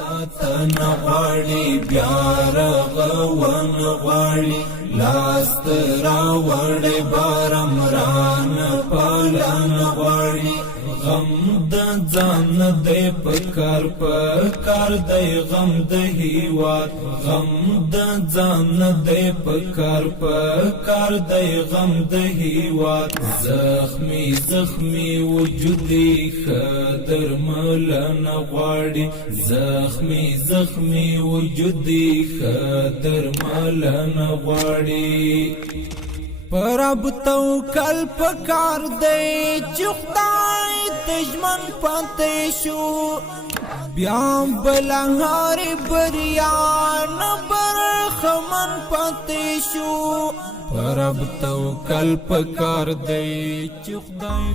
ساتن غواړي بیا رغون غواړي لاس راوړې بارمران پالن غواړي غم د ځان دی پکار دی غم د هیواد غم د ځان دی پکار دی غم د هیواد زخمی وجودي خدر ملن غواړي زخمی وجودي خدر ملن غواړي پرب توکل پکار دی چې خدای دشمن پاتې شو بیا بلهار بریان برخمن پاتې شو پرب توکل پکار دی چې خدای